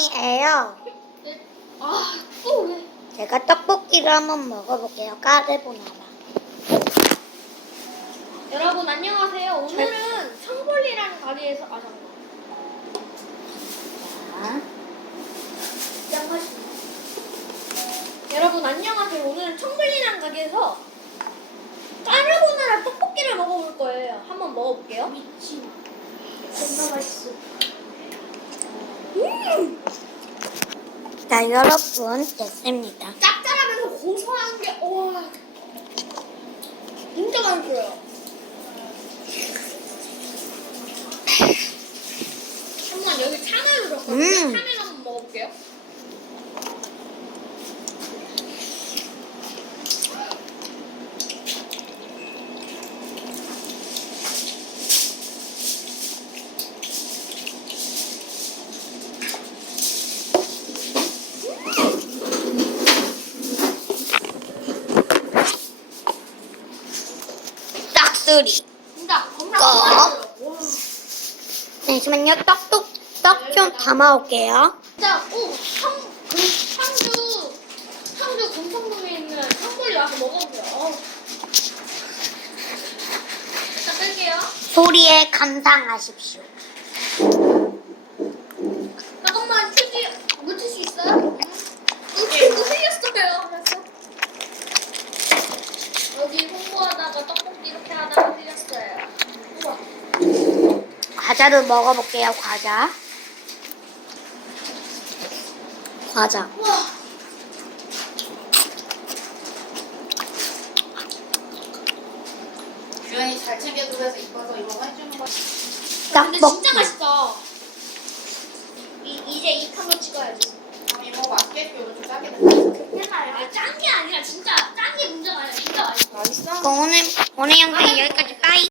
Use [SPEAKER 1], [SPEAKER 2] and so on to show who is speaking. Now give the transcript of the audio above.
[SPEAKER 1] 시간이에요.
[SPEAKER 2] 아, 또 왜?
[SPEAKER 1] 제가 떡볶이를 한번 먹어볼게요. 까르보나라.
[SPEAKER 2] 여러분 안녕하세요. 오늘은 청볼리라는 가게에서 아 잠깐.
[SPEAKER 1] 자,
[SPEAKER 2] 짱 맛있네. 여러분 안녕하세요. 오늘은 청볼리라는 가게에서 까르보나라 떡볶이를 먹어볼 거예요. 한번 먹어볼게요. 미친. 존나 맛있어. 음,
[SPEAKER 1] 자, 여러분 됐습니다.
[SPEAKER 2] 짭짤하면서 고소한 게 와. 진짜 맛있어요. 한번 여기 넣었거든요.
[SPEAKER 1] 음.
[SPEAKER 2] 참외 한번 먹어볼게요. 겁나
[SPEAKER 1] 꺼.
[SPEAKER 2] 와.
[SPEAKER 1] 잠시만요. 떡도 떡좀 담아올게요.
[SPEAKER 2] 진짜 꼭 청, 그, 청주 청주 금성동에 있는 청볼리 와서 먹어보세요. 어우. 일단 끌게요.
[SPEAKER 1] 소리에 감상하십시오.
[SPEAKER 2] 잠깐만 휴지 묻힐 수 있어요? 응? 묻힐 거 흘렸어요. 그래서 홍보하다가 떡볶이 이렇게 하다가 흘렸어요. 우와.
[SPEAKER 1] 과자를 먹어볼게요. 과자. 과자.
[SPEAKER 2] 우와.
[SPEAKER 3] 주연이 잘 챙겨주면서 이뻐서 이거 해주는 거.
[SPEAKER 2] 근데
[SPEAKER 1] 떡볶이.
[SPEAKER 2] 진짜 맛있다. 이, 이제 이 칸로 찍어야지.
[SPEAKER 3] 그럼 이거 맛있게 해줘. 좀 짜게 됐어.
[SPEAKER 2] 아, 짠 게 아니라 진짜 짠 게 문제가 아니라 진짜 맛있어.
[SPEAKER 3] 맛있어?
[SPEAKER 1] 그럼 오늘 오늘 영상 여기까지.